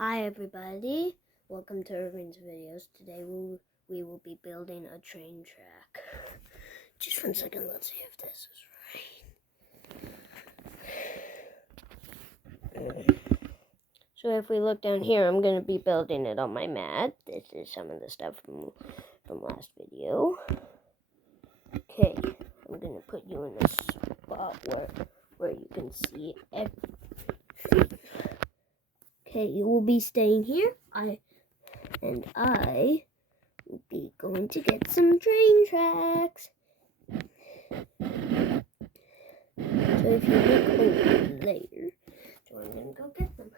Hi everybody, welcome to Irvin's videos. Today we will be building a train track. Just 1 second, let's see if this is right. So if we look down here, I'm going to be building it on my mat. This is some of the stuff from last video. Okay, I'm going to put you in a spot where you can see everything. Okay, you will be staying here. I will be going to get some train tracks. So if you look over there, so I'm going to go get them.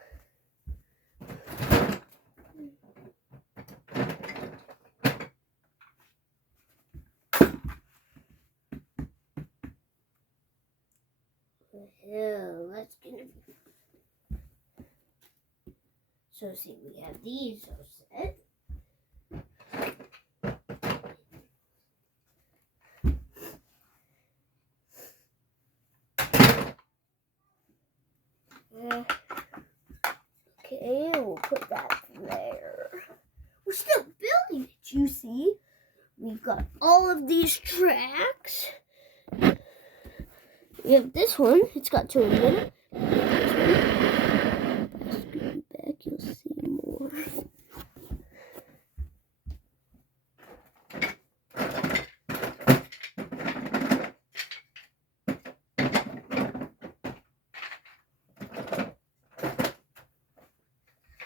Let's get them. So see, we have these all set. Okay, we'll put that there. We're still building it, you see. We've got all of these tracks. We have this one. It's got 2 in it. Scoot back, you'll see more.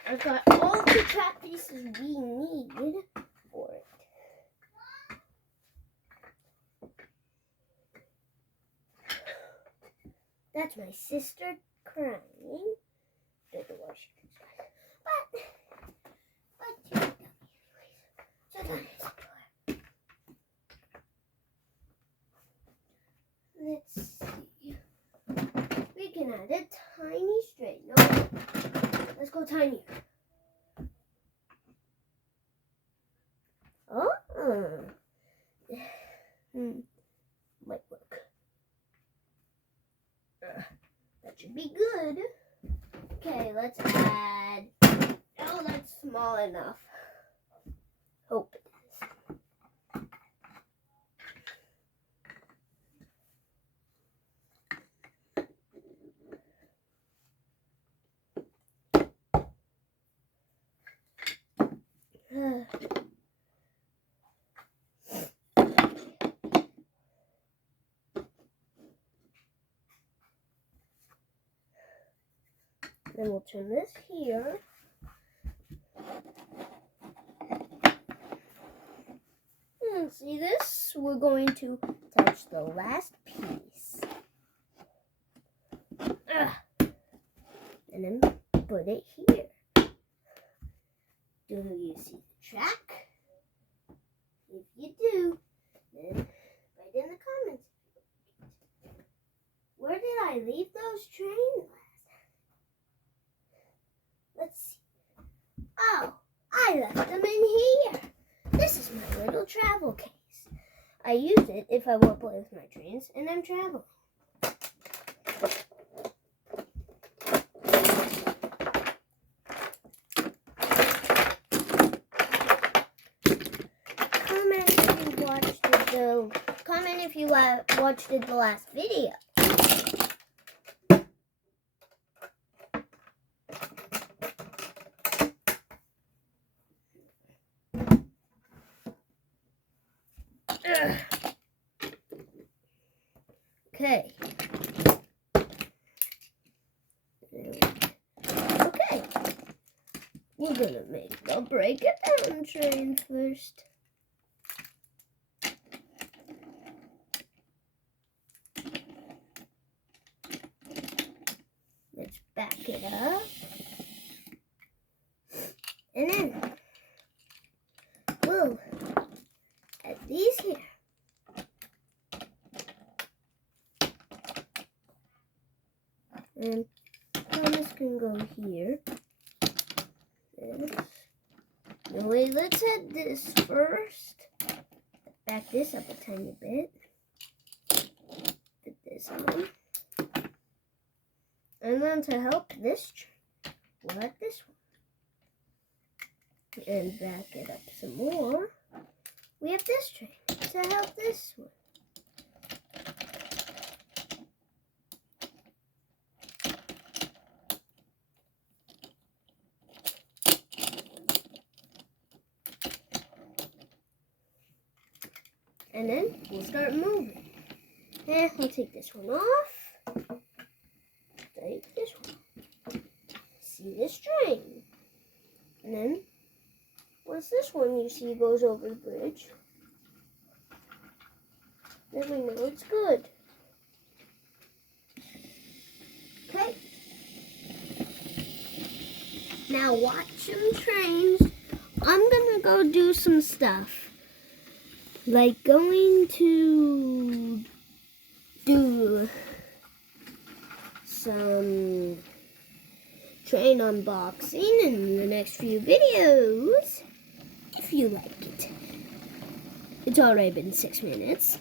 I've got all the track pieces we need for it. That's my sister crying. Don't know why she cries. But you don't tell me anyways. So that is the door. Let's see. We can add a tiny straight. No, let's go tinier. Oh. Might work. That should be good. Okay, let's add. Oh, that's small enough. Hope it is. Then we'll turn this here. And see this? We're going to touch the last piece. And then put it here. Do you see the track? If you do, then write in the comments. Where did I leave those trains last? Let's see. Oh, I left them in here. This is my little travel case. I use it if I want to play with my trains and I'm traveling. Comment if you watched the last video. Okay. Okay. We're gonna make the break it down train first. Let's back it up. And then we'll add these here. And Thomas can go here. This. No, wait, let's add this first. Back this up a tiny bit. Put this on. And then to help this train, we'll add this one. And back it up some more. We have this train to help this one. And then we'll start moving. I'll take this one off. Take this one. See this train. And then, what's this one you see goes over the bridge? Then we know it's good. Okay. Now watch some trains. I'm gonna go do some stuff. Like going to do some train unboxing in the next few videos, if you like it. It's already been 6 minutes,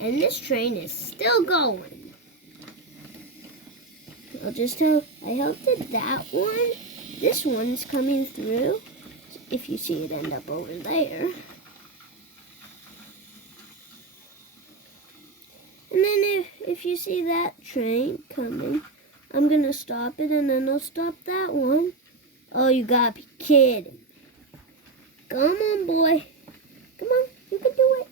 and this train is still going. I'll just tell, I helped it that one. This one's coming through, if you see it end up over there. And then if you see that train coming, I'm going to stop it and then I'll stop that one. Oh, you gotta be kidding. Come on, boy. Come on, you can do it.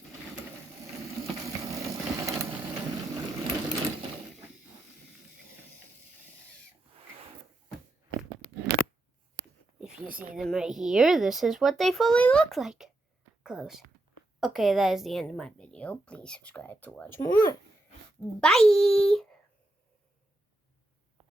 If you see them right here, this is what they fully look like. Close. Okay, that is the end of my video. Please subscribe to watch more. Bye!